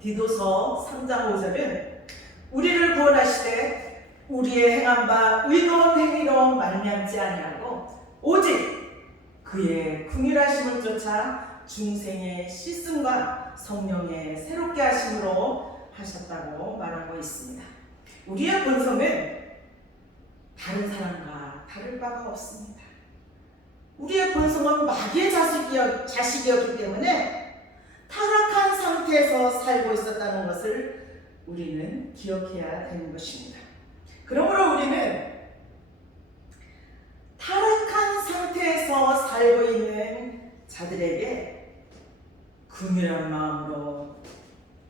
디도서 3장 5절은 우리를 구원하시되 우리의 행한 바 의로운 행위로 말미암지 아니하고 오직 그의 긍휼하심을 쫓아 중생의 씻음과 성령의 새롭게 하심으로 하셨다고 말하고 있습니다. 우리의 본성은 다른 사람과 다를 바가 없습니다. 우리의 본성은 마귀의 자식이었기 때문에 타락한 상태에서 살고 있었다는 것을 우리는 기억해야 되는 것입니다. 그러므로 우리는 타락한 상태에서 살고 있는 자들에게 긍휼한 마음으로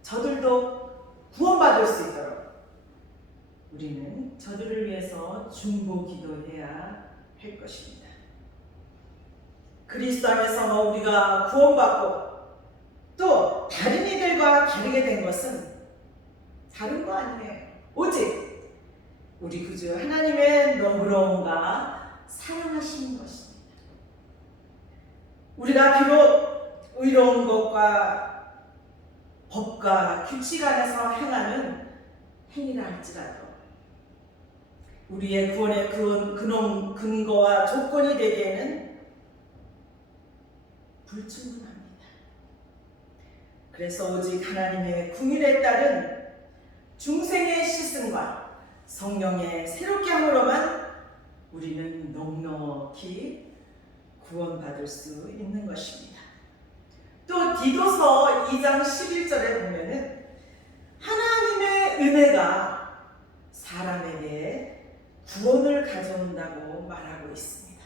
저들도 구원받을 수 있도록 우리는 저들을 위해서 중보 기도해야 할 것입니다. 그리스도 안에서 우리가 구원받고 또 다른 이들과 다르게 된 것은 다른 거 아니에요. 오직 우리 구주 하나님의 너그러움과 사랑하시는 것입니다. 우리가 비록 의로운 것과 법과 규칙 안에서 행하는 행위라 할지라도 우리의 구원의 근거와 조건이 되기에는 불충분합니다. 그래서 오직 하나님의 긍휼에 따른 중생의 씻음과 성령의 새롭게 함으로만 우리는 넉넉히 구원받을 수 있는 것입니다. 또 디도서 2장 11절에 보면은 하나님의 은혜가 사람에게 구원을 가져온다고 말하고 있습니다.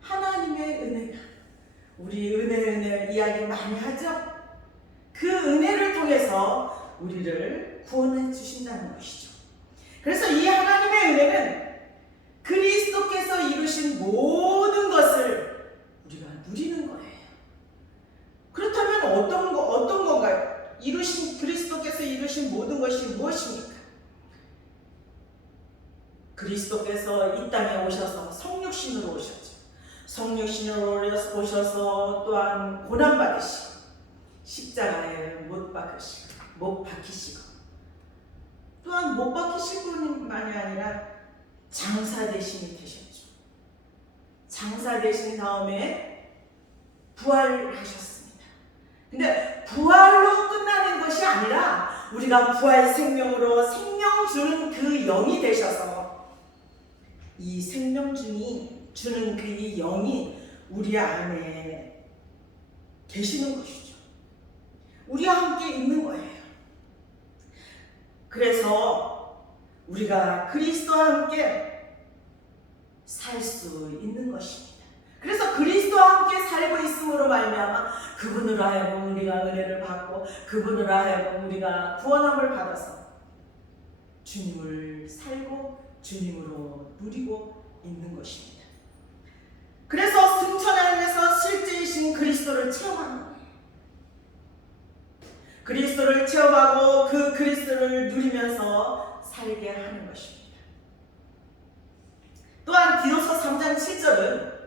하나님의 은혜가, 우리 은혜 이야기 많이 하죠? 그 은혜를 통해서 우리를 구원해 주신다는 것이죠. 그래서 이 하나님의 은혜는 그리스도께서 이루신 모든 것을 우리가 누리는 거예요. 그렇다면 어떤 건가요? 그리스도께서 이루신 모든 것이 무엇입니까? 그리스도께서 이 땅에 오셔서 성육신으로 오셨죠. 성육신으로 오셔서 또한 고난받으시고 십자가에 못 박히시고 또한 못 박히실 뿐만이 아니라 장사되심이 되셨죠. 장사되신 다음에 부활하셨습니다. 근데 부활로 끝나는 것이 아니라 우리가 부활 생명으로 생명 주는 그 영이 되셔서 이 생명 주는 그 영이 우리 안에 계시는 것이죠. 우리와 함께 있는 거예요. 그래서 우리가 그리스도와 함께 살 수 있는 것입니다. 그래서 그리스도와 함께 살고 있음으로 말미암아 그분으로 하여금 우리가 은혜를 받고 그분으로 하여금 우리가 구원함을 받아서 주님을 살고 주님으로 누리고 있는 것입니다. 그래서 승천 안에서 실제이신 그리스도를 체험하는 거예요. 그리스도를 체험하고 그 그리스도를 누리면서 살게 하는 것입니다. 또한 디도서 3장 7절은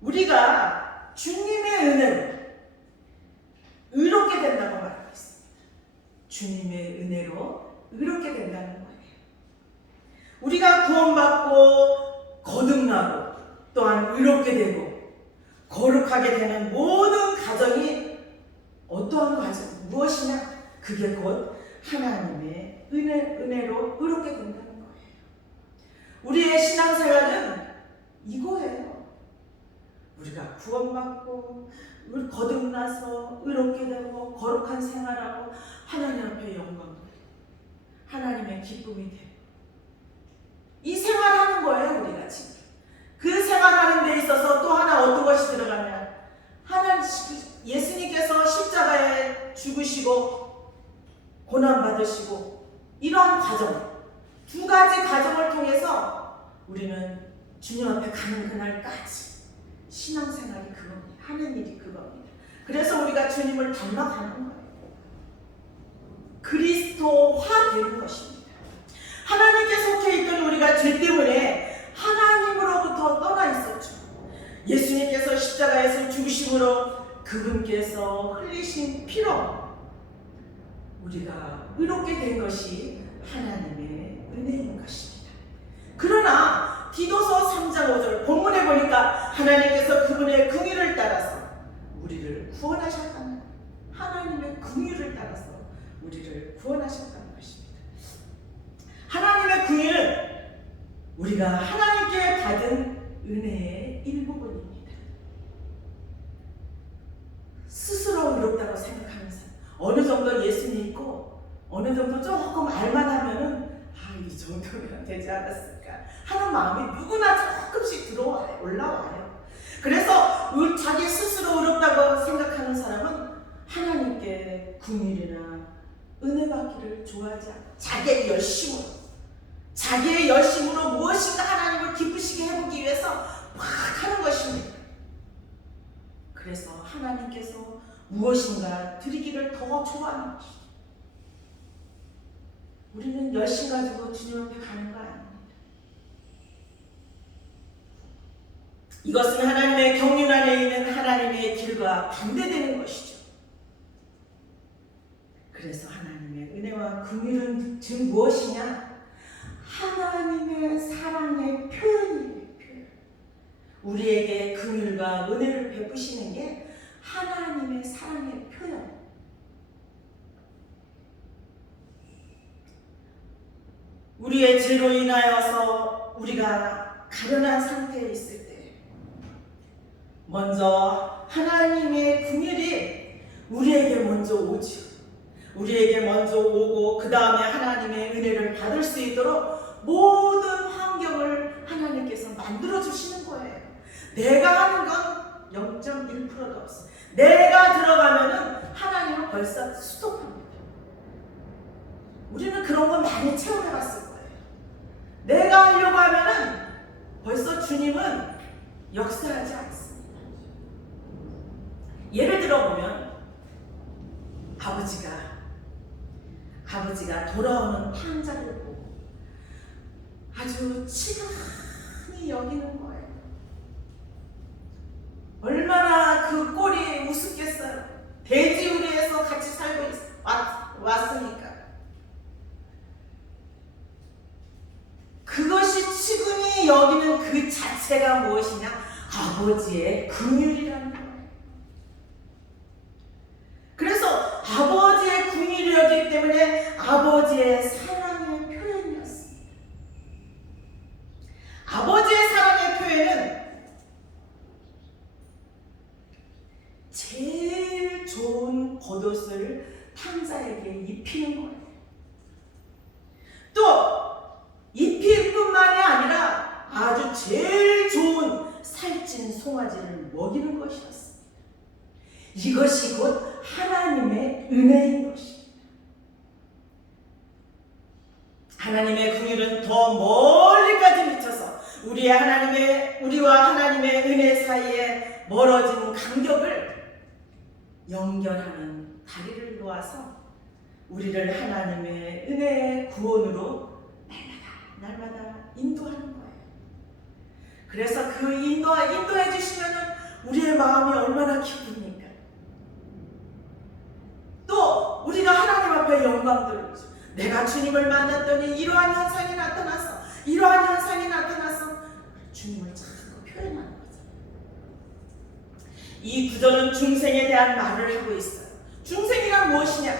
우리가 주님의 은혜로 의롭게 된다고 말하고 있습니다. 주님의 은혜로 의롭게 된다는 거예요. 우리가 구원받고 거듭나고 또한 의롭게 되고 거룩하게 되는 모든 과정이 어떠한 과정, 무엇이냐? 그게 곧 하나님의 은혜로 의롭게 된다는 거예요. 우리의 신앙생활은 이거예요. 우리가 구원받고 거듭나서 의롭게 되고 거룩한 생활하고 하나님 앞에 영광, 하나님의 기쁨이 되고 이 생활하는 거예요. 우리가 지금 그 생활하는 데 있어서 또 하나 어떤 것이 들어가면 예수님께서 십자가에 죽으시고 고난받으시고 이러한 과정, 두 가지 과정을 통해서 우리는 주님 앞에 가는 그날까지 신앙생활이 그겁니다. 하는 일이 그겁니다. 그래서 우리가 주님을 닮아가는 거예요. 그리스도화 되는 것입니다. 하나님께 속해 있던 우리가 죄 때문에 하나님으로부터 떠나 있었죠. 예수님께서 십자가에서 죽으심으로 그분께서 흘리신 피로 우리가 의롭게 된 것이 하나님의 은혜인 것입니다. 그러나 디도서 3장 5절 본문에 보니까 하나님께서 그분의 긍휼을 따라서 우리를 구원하셨다는, 하나님의 긍휼을 따라서 우리를 구원하셨다는 것입니다. 하나님의 긍휼은 우리가 하나님께 받은 은혜의 일부분입니다. 스스로 의롭다고 생각하는 사람, 어느 정도 예수 믿고 어느 정도 조금 알만 하면은 이 정도면 되지 않았을까 하는 마음이 누구나 조금씩 올라와요. 그래서 자기 스스로 의롭다고 생각하는 사람은 하나님께 긍휼이나 은혜 받기를 좋아하지 않아요. 자기의 열심으로 무엇인가 하나님을 기쁘시게 해보기 위해서 막 하는 것입니다. 그래서 하나님께서 무엇인가 드리기를 더 좋아하는 것입니다. 우리는 열심 가지고 주님 앞에 가는 거 아닙니다. 이것은 하나님의 경륜 안에 있는 하나님의 길과 반대되는 것이죠. 그래서 하나님의 은혜와 긍휼은 즉 무엇이냐? 하나님의 사랑의 표현이에요. 표현. 우리에게 긍휼과 은혜를 베푸시는 게 하나님의 사랑의 표현. 우리의 죄로 인하여서 우리가 가련한 상태에 있을 때 먼저 하나님의 긍휼이 우리에게 먼저 오죠. 우리에게 먼저 오고 그 다음에 하나님의 은혜를 받을 수 있도록 모든 환경을 하나님께서 만들어 주시는 거예요. 내가 하는 건 0.1%도 없어요. 내가 들어가면은 하나님은 벌써 스톱합니다. 우리는 그런 거 많이 체험해 봤을 거예요. 내가 하려고 하면은 벌써 주님은 역사하지 않습니다. 예를 들어보면 아버지가 돌아오는 탕자를 보고 아주 치근히 여기는 거예요. 얼마나 그 꼴이 우습겠어요. 돼지우리에서 같이 살고 왔으니까. 그것이 치근히 여기는 그 자체가 무엇이냐? 아버지의 긍휼이라는 거예요. 그래서 아버지의 긍휼이었기 때문에 아버지의 사랑의 표현이었습니다. 아버지의 사랑의 표현은 제일 좋은 겉옷을 탕자에게 입히는 거예요. 또 입힐 뿐만이 아니라 아주 제일 좋은 살찐 송아지를 먹이는 것이었습니다. 이것이 곧 하나님의 은혜인 것입니다. 하나님의 긍휼은 더 멀리까지 미쳐서 우리와 하나님의 은혜 사이에 멀어진 간격을 연결하는 다리를 놓아서 우리를 하나님의 은혜의 구원으로 날마다 인도하는 거예요. 그래서 그 인도해 주시면 우리의 마음이 얼마나 기쁩니까? 또 우리가 하나님 앞에 영광 돌리죠. 내가 주님을 만났더니 이러한 현상이 나타나서 주님을 자꾸 표현하는 거죠. 이 구절은 중생에 대한 말을 하고 있어요. 중생이란 무엇이냐?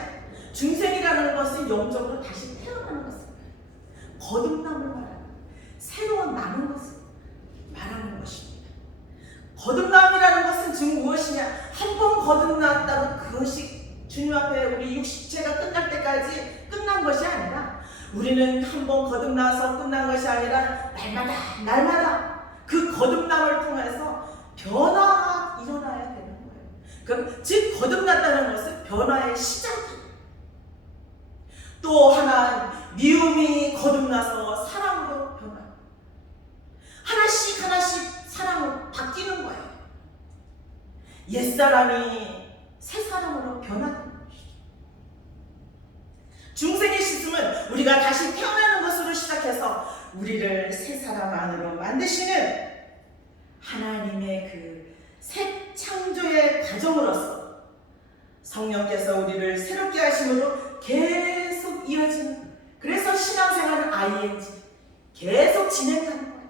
중생이라는 것은 영적으로 다시 태어나는 것입니다. 거듭남을 말하는, 새로운 나는 것을 말하는 것입니다. 거듭남이라는 것은 즉 무엇이냐? 한 번 거듭났다고 그것이 주님 앞에 우리 육체가 끝날 때까지 끝난 것이 아니라 우리는 한 번 거듭나서 끝난 것이 아니라 날마다 그 거듭남을 통해서 변화가 일어나야 되는 거예요. 즉 거듭났다는 것은 변화의 시작이에요. 또 하나 미움이 거듭나서 사랑으로 변화. 하나씩 사랑으로 바뀌는 거예요. 옛사람이 새 사람으로 변화되는 것이죠. 중생의 씻음은 우리가 다시 태어나는 것으로 시작해서 우리를 새 사람 안으로 만드시는 하나님의 그 새 창조의 과정으로서 성령께서 우리를 새롭게 하심으로 계속 이어지는, 그래서 신앙생활은 ING, 계속 진행하는 거예요.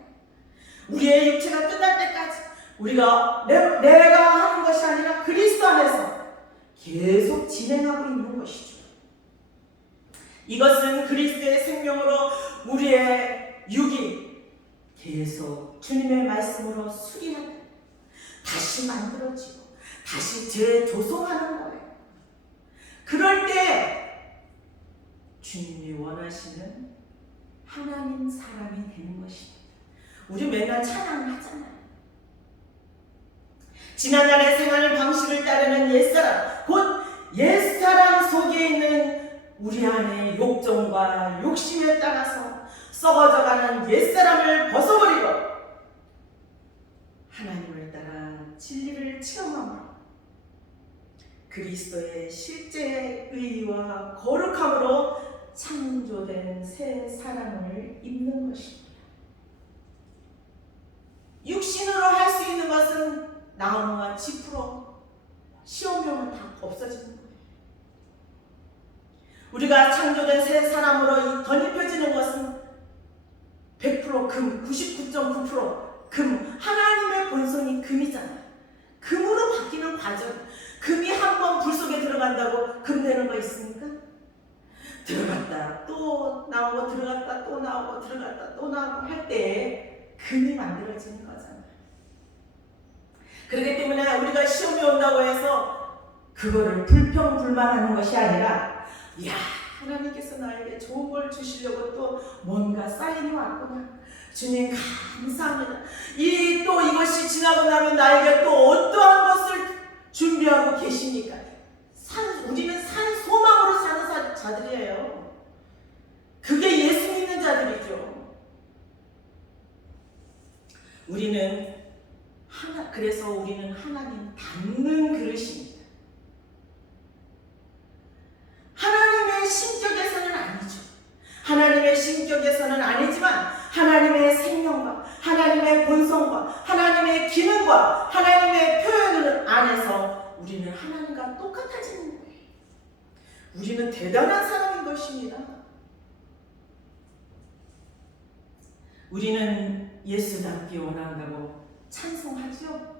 우리의 육체가 끝날 때까지 우리가 내가 하는 것이 아니라 그리스도 안에서 계속 진행하고 있는 것이죠. 이것은 그리스도의 생명으로 우리의 육이 계속 주님의 말씀으로 수리하고 다시 만들어지고 다시 재조성하는 거예요. 그럴 때 주님이 원하시는 하나님 사람이 되는 것입니다. 우리 맨날 찬양을 하잖아요. 지난날의 생활 방식을 따르는 옛사람, 곧 옛사람 속에 있는 우리 안의 욕정과 욕심에 따라서 썩어져가는 옛사람을 벗어버리고 하나님을 따라 진리를 체험함으로 그리스도의 실제 의와 거룩함으로 창조된 새 사람을 입는 것입니다. 육신으로 할 수 있는 것은 나무와 지푸로 씌우면 다 없어지는 거예요. 우리가 창조된 새 사람으로 덧입혀지는 것은 100% 금, 99.9% 금, 하나님의 본성이 금이잖아요. 금으로 바뀌는 과정. 금이 한 번 불 속에 들어간다고 금 되는 거 있습니까? 들어갔다 또 나오고 들어갔다 또 나오고 들어갔다 또 나오고 할 때 금이 만들어지는 거잖아요. 그렇기 때문에 우리가 시험이 온다고 해서 그거를 불평불만하는 것이 아니라, 야, 하나님께서 나에게 좋은 걸 주시려고 또 뭔가 사인이 왔구나. 주님 감사합니다. 또 이것이 지나고 나면 나에게 또 어떠한 것을 준비하고 계십니까? 우리는 산 소망으로 사는 자들이에요. 그게 예수 믿는 자들이죠. 그래서 우리는 하나님 닮는 그릇입니다. 하나님의 신격에서는 아니죠. 하나님의 신격에서는 아니지만 하나님의 생명과 하나님의 본성과 하나님의 기능과 하나님의 표현을 안에서 우리는 하나님과 똑같아지는 거예요. 우리는 대단한 사람인 것입니다. 우리는 예수 닮기 원한다고 찬송하죠.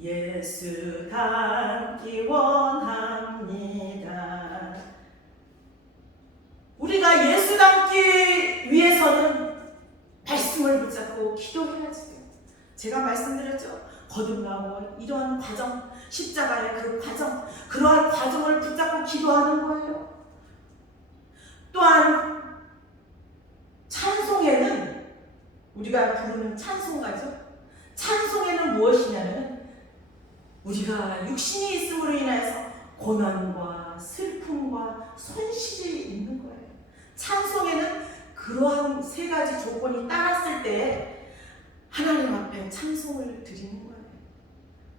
예수 닮기 원합니다. 우리가 예수 닮기 위해서는 말씀을 붙잡고 기도해야지. 제가 말씀드렸죠. 거듭나고 이러한 과정, 십자가의 그 과정, 그러한 과정을 붙잡고 기도하는 거예요. 또한 찬송에는, 우리가 부르는 찬송가죠. 찬송에는 무엇이냐면 우리가 육신이 있음으로 인해서 고난과 슬픔과 손실이 있는 거예요. 찬송에는 그러한 세 가지 조건이 따랐을 때 하나님 앞에 찬송을 드리는 거예요.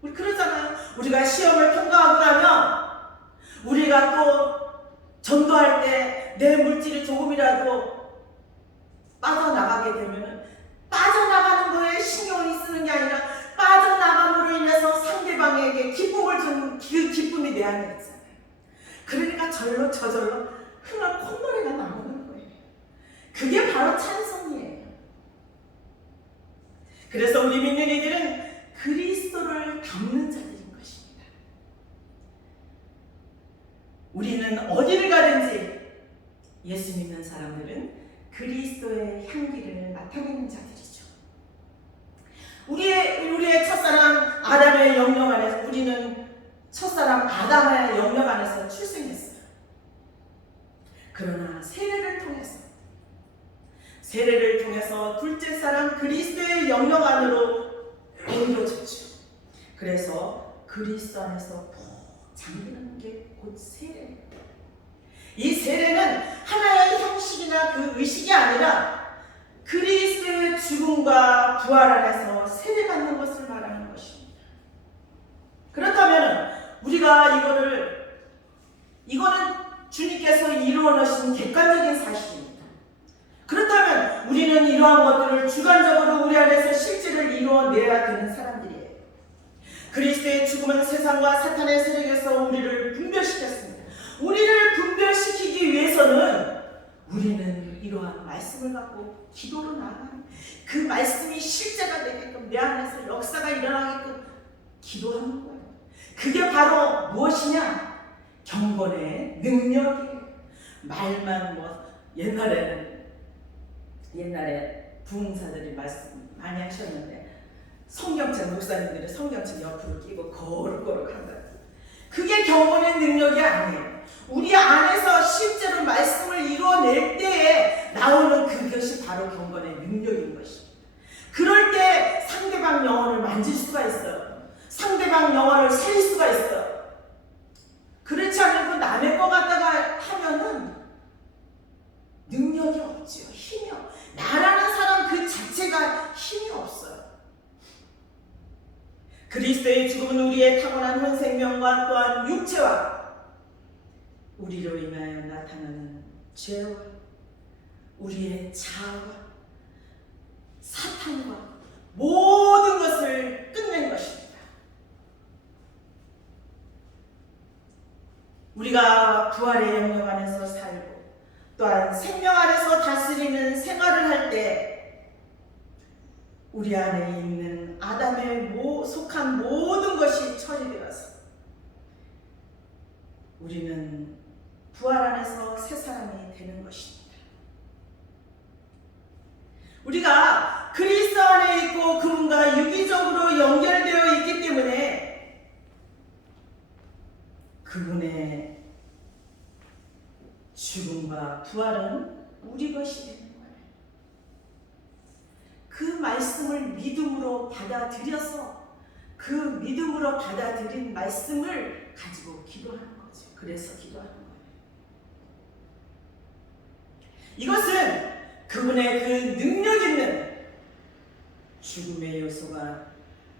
우리 그러잖아요. 우리가 시험을 통과하고 나면 우리가 또 전도할 때 내 물질이 조금이라도 빠져나가게 되면 빠져나가는 거에 신경이 쓰는 게 아니라 빠져나감으로 인해서 상대방에게 기쁨을 주는 그 기쁨이 내 안에 있잖아요. 그러니까 저절로 흥얼 콧노래가 나오는 거예요. 그게 바로 찬송이에요. 그래서 우리 믿는 이들은 그리스도를 닮는 자들인 것입니다. 우리는 어디를 가든지 예수 믿는 사람들은 그리스도의 향기를 나타내는 자들이죠. 우리의 첫사람 아담의 영역 안에서, 우리는 첫사람 아담의 영역 안에서 출생했어요. 그러나 세례를 통해서 둘째 사람 그리스도의 영역 안으로 옮겨졌죠. 그래서 그리스도 안에서 푹 잠기는 게 곧 세례예요. 이 세례는 하나의 형식이나 그 의식이 아니라 그리스도의 죽음과 부활 안에서 세례받는 것을 말하는 것입니다. 그렇다면 우리가 이거는 주님께서 이루어 놓으신 객관적인 사실입니다. 그렇다면 우리는 이러한 것들을 주관적으로 우리 안에서 실제를 이루어내야 되는 사람들이에요. 그리스도의 죽음은 세상과 사탄의 세력에서 우리를 분별시켰습니다. 우리를 분별시키기 위해서는 우리는 이러한 말씀을 갖고 기도로 나아가는, 그 말씀이 실제가 되게끔 내 안에서 역사가 일어나게끔 기도하는 거예요. 그게 바로 무엇이냐? 경건의 능력이에요. 말만 옛날에 부흥사들이 말씀 많이 하셨는데, 성경책, 목사님들이 성경책 옆으로 끼고 거룩거룩 한다. 그게 경건의 능력이 아니에요. 우리 안에서 실제로 말씀을 이루어낼 때에 나오는 그것이 바로 경건의 능력인 것입니다. 그럴 때 상대방 영혼을 만질 수가 있어요. 상대방 영혼을 살 수가 있어요. 그렇지 않고 남의 것 갖다가 하면은 능력이 없지요. 힘이 없어요. 나라는 사람 그 자체가 힘이 없어요. 그리스도의 죽음은 우리의 타고난 현 생명과 또한 육체와 우리로 인하여 나타나는 죄와 우리의 자아와 사탄과 모든 것을 끝낸 것입니다. 우리가 부활의 영역 안에서 살고 또한 생명 아래서 다스리는 생활을 할 때 우리 안에 있는 아담에 속한 모든 것이 처리되어서 우리는 부활 안에서 새 사람이 되는 것입니다. 우리가 그리스도 안에 있고 그분과 유기적으로 연결되어 있기 때문에 그분의 죽음과 부활은 우리 것이 되는 거예요. 그 말씀을 믿음으로 받아들여서 그 믿음으로 받아들인 말씀을 가지고 기도하는 거죠. 그래서 기도하는 거예요. 이것은 그분의 그 능력 있는 죽음의 요소가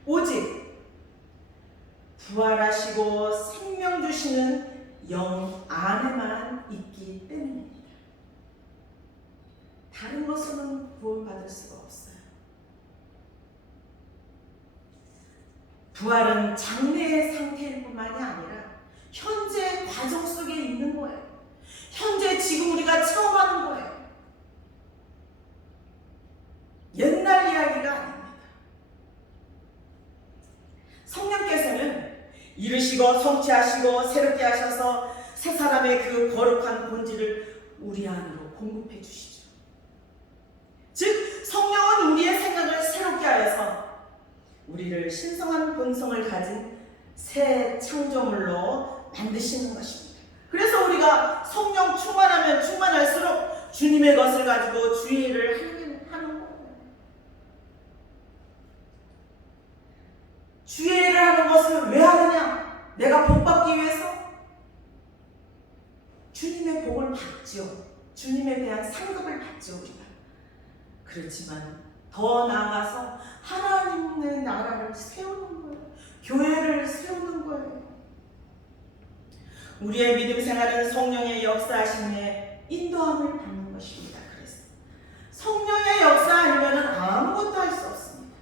오직 부활하시고 생명 주시는 영 안에만 있기 때문입니다. 다른 것으로는 구원받을 수가 없어요. 부활은 장래의 상태일 뿐만이 아니라 현재 과정 속에 있는 거예요. 현재 지금 우리가 처음 하는 거예요. 옛날 이야기가 아닙니다. 성령께서는 이루시고 성취하시고 새롭게 하셔서 새 사람의 그 거룩한 본질을 우리 안으로 공급해 주시죠. 즉 성령은 우리의 생각을 새롭게 하여서 우리를 신성한 본성을 가진 새 창조물로 만드시는 것입니다. 그래서 우리가 성령 충만하면 충만할수록 주님의 것을 가지고 주의를 하는 거예요. 주의를 하는 것을 왜 하느냐? 내가 복 받기 위해서? 주님의 복을 받죠. 주님에 대한 상급을 받죠, 우리가. 그렇지만 더 나아가서 하나님의 나라를 세우는 거예요. 교회를 세우는 거예요. 우리의 믿음 생활은 성령의 역사하심에 인도함을 받는 것입니다. 그래서 성령의 역사 아니면 아무것도 할 수 없습니다.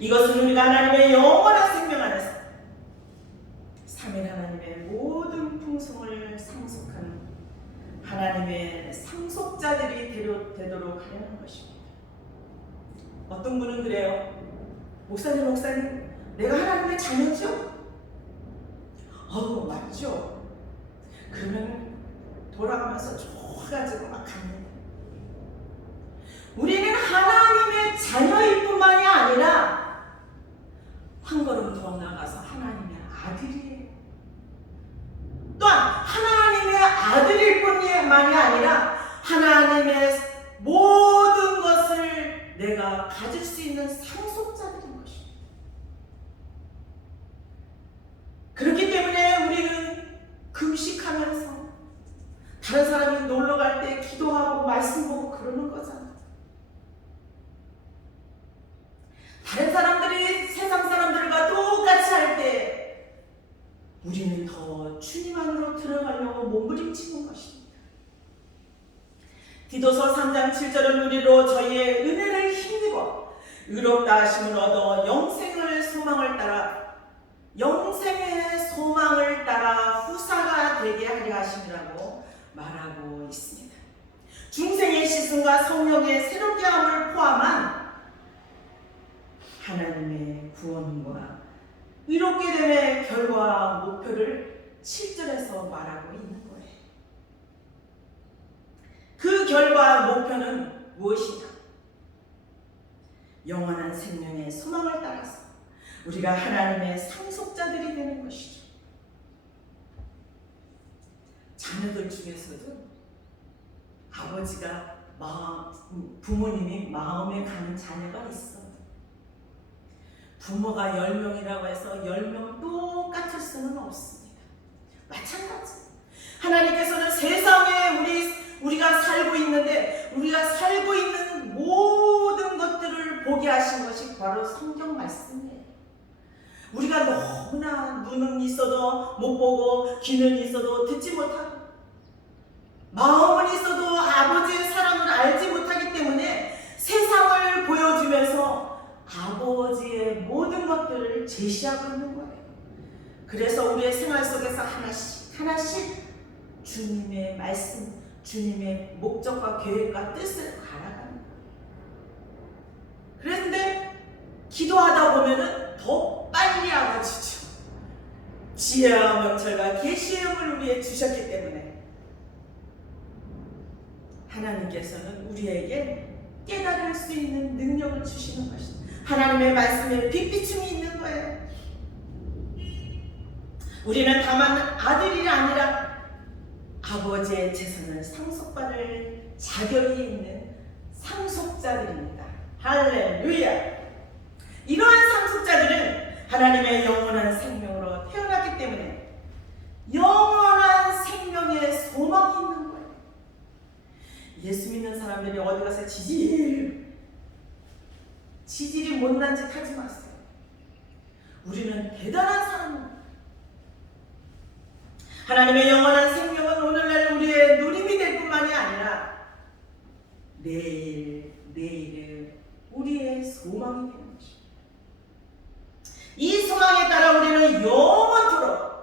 이것은 우리가 하나님의 영원한 생명 안에서 삼위 하나님의 모든 풍성을 상속하는 하나님의 상속자들이 되도록 하려는 것입니다. 어떤 분은 그래요. 목사님, 내가 하나님의 자녀죠? 맞죠? 그러면 돌아가면서 좋아가지고 막 갑니다. 우리는 하나님의 자녀일 뿐만이 아니라 한 걸음 더 나가서 하나님의 아들이에요. 또한 하나님의 아들일 뿐만이 아니라 하나님의 모든 것을 내가 가질 수 있는 상속자들인 것입니다. 그렇기 때문에 우리는 금식하면서 다른 사람이 놀러 갈 때 기도하고 말씀 보고 그러는 거잖아. 다른 사람들이 세상 사람들과 똑같이 할 때 우리는 더 주님 안으로 들어가려고 몸부림치는 것입니다. 디도서 3장 7절은 우리로 저희의 은혜를 힘입어 의롭다 하심을 얻어 영생의 소망을 따라 후사가 되게 하려 하심이라고 말하고 있습니다. 중생의 시승과 성령의 새롭게 함을 포함한 하나님의 구원과 의롭게 됨의 결과와 목표를 7절에서 말하고 있는 거예요. 그 결과와 목표는 무엇이냐? 영원한 생명의 소망을 따라서 우리가 하나님의 상속자들이 되는 것이죠. 자녀들 중에서도 아버지가 부모님이 마음에 가는 자녀가 있어. 부모가 10명이라고 해서 10명 똑같을 수는 없습니다. 마찬가지. 하나님께서는 세상에 우리가 살고 있는데 우리가 살고 있는 모든 것들을 보게 하신 것이 바로 성경 말씀이에요. 우리가 너무나 눈은 있어도 못 보고 귀는 있어도 듣지 못하고 마음은 있어도 아버지의 사랑을 알지 못하기 때문에 세상을 보여주면서 아버지의 모든 것들을 제시하고 있는 거예요. 그래서 우리의 생활 속에서 하나씩 주님의 말씀, 주님의 목적과 계획과 뜻을 알아가는 거예요. 그런데 기도하다 보면은 더 빨리 알아주죠. 지혜와 명철과 계시의 영을 우리에 주셨기 때문에 하나님께서는 우리에게 깨달을 수 있는 능력을 주시는 것입니다. 하나님의 말씀에 빛비춤이 있는 거예요. 우리는 다만 아들이 아니라 아버지의 재산을 상속받을 자격이 있는 상속자들입니다. 할렐루야! 이러한 상속자들은 하나님의 영원한 생명으로 태어났기 때문에 영원한 생명의 소망이 있는 거예요. 예수 믿는 사람들이 어디 가서 지질이 못난 짓 하지 마세요. 우리는 대단한 사람입니다. 하나님의 영원한 생명은 오늘날 우리의 누림이 될 뿐만이 아니라 내일의 우리의 소망이 되는 것입니다. 이 소망에 따라 우리는 영원토록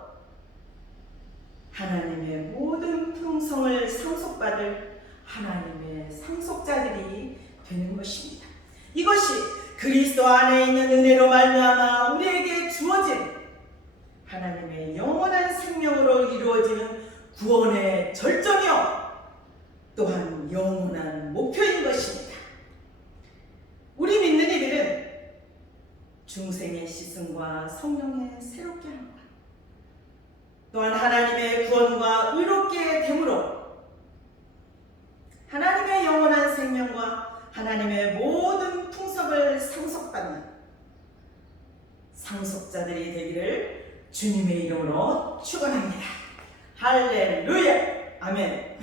하나님의 모든 풍성을 상속받을 하나님의 상속자들이 되는 것입니다. 이것이 그리스도 안에 있는 은혜로 말미암아 우리에게 주어진 하나님의 영원한 생명으로 이루어지는 구원의 절정이요 또한 영원한 목표인 것입니다. 우리 믿는 이들은 중생의 시승과 성령의 새롭게 함과 또한 하나님의 구원과 의롭게 됨으로 하나님의 영원한 생명과 하나님의 모든 풍성을 상속받는 상속자들이 되기를 주님의 이름으로 축원합니다. 할렐루야! 아멘.